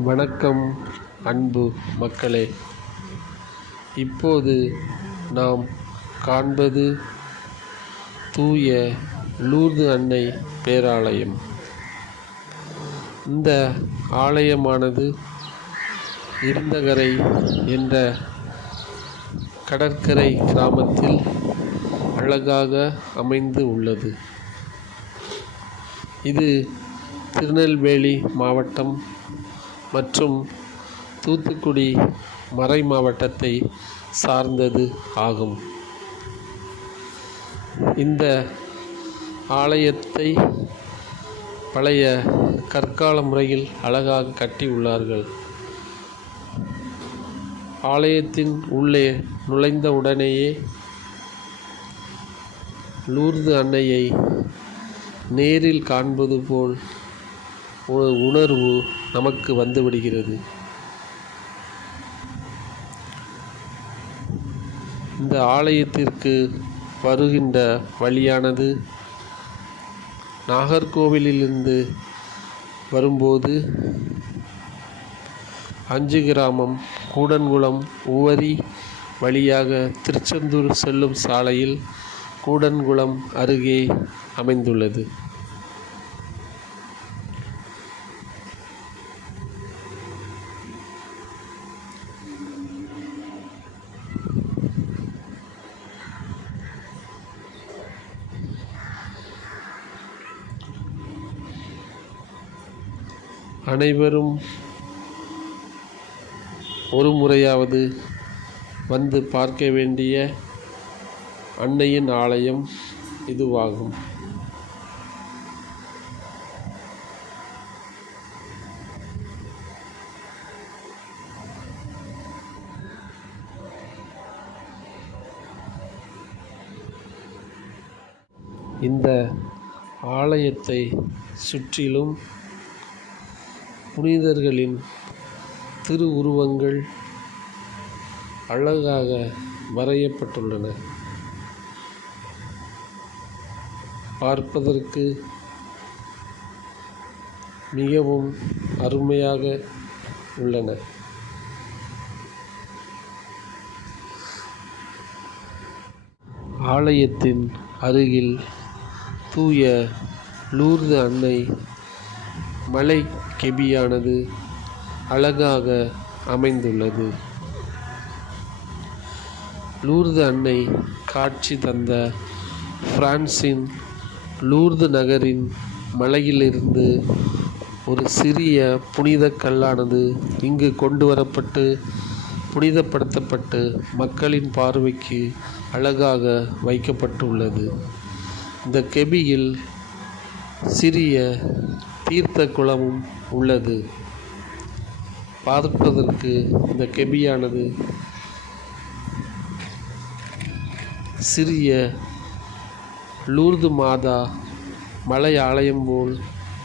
வணக்கம் அன்பு மக்களே. இப்போது நாம் காண்பது தூய லூர்து அன்னை பேராலயம். இந்த ஆலயமானது இருந்தகரை என்ற கடற்கரை கிராமத்தில் அழகாக அமைந்து உள்ளது. இது திருநெல்வேலி மாவட்டம் மற்றும் தூத்துக்குடி மறை மாவட்டத்தை சார்ந்தது ஆகும். இந்த ஆலயத்தை பழைய கற்கால முறையில் அழகாக கட்டியுள்ளார்கள் ஆலயத்தின் உள்ளே நுழைந்த உடனேயே லூர்து அன்னையை நேரில் காண்பது போல் உணர்வு நமக்கு வந்துவிடுகிறது இந்த ஆலயத்திற்கு வருகின்ற வழியானது நாகர்கோவிலிருந்து வரும்போது அஞ்சு கிராமம் கூடன்குளம் உவரி வழியாக திருச்செந்தூர் செல்லும் சாலையில் கூடன்குளம் அருகே அமைந்துள்ளது. அனைவரும் ஒரு முறையாவது வந்து பார்க்க வேண்டிய அன்னையின் ஆலயம் இதுவாகும். இந்த ஆலயத்தை சுற்றிலும் புனிதர்களின் திருவுருவங்கள் அழகாக வரையப்பட்டுள்ளன. பார்ப்பதற்கு மிகவும் அருமையாக உள்ளன. ஆலயத்தின் அருகில் தூய லூர்து அன்னை மலை கெபியானது அழகாக அமைந்துள்ளது. லூர்து அன்னை காட்சி தந்த பிரான்சின் லூர்து நகரின் மலையிலிருந்து ஒரு சிறிய புனித கல்லானது இங்கு கொண்டு வரப்பட்டு புனிதப்படுத்தப்பட்டு மக்களின் பார்வைக்கு அழகாக வைக்கப்பட்டுள்ளது. இந்த கெபியில் சிறிய தீர்த்த குளமும் உள்ளது. பார்ப்பதற்கு இந்த கெபியானது சிறிய லூர்து மாதா மலை ஆலயம் போல்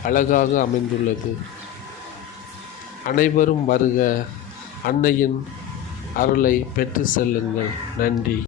அழகாக அமைந்துள்ளது. அனைவரும் வருக அன்னையின் அருளை பெற்று செல்லுங்கள். நன்றி.